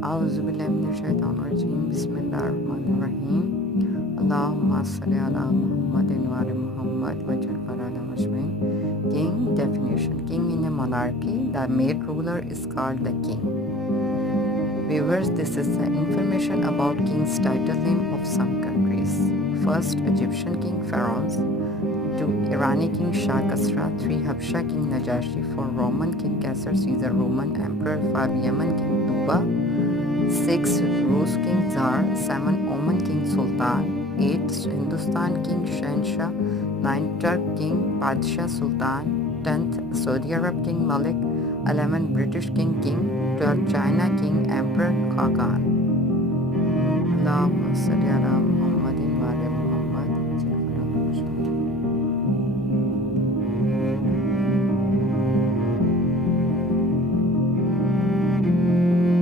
Auzubillahiminash-shaytanir-rajeem. Bismillahir-rahmanir-rahim. Allahumma salli ala Muhammadin wa ali Muhammad waj'al farada majmain. King definition. King in a monarchy, the made ruler is called the king. Viewers, this is the information about king's title name of some countries. First, Egyptian king Pharaohs. 2. Irani king Shah Kasra. 3. Habsha king Najashi. 4. Roman king Caesar, Caesar Roman emperor. 5. Yemen king Tuba. 6. Rus king Tsar. 7. Oman king Sultan. 8. Hindustan king Shahenshah. 9. Turk king Padshah Sultan. 10th Saudi Arab king Malik. 11. British king 12. China king Emperor Khagan. Allahumma salli ala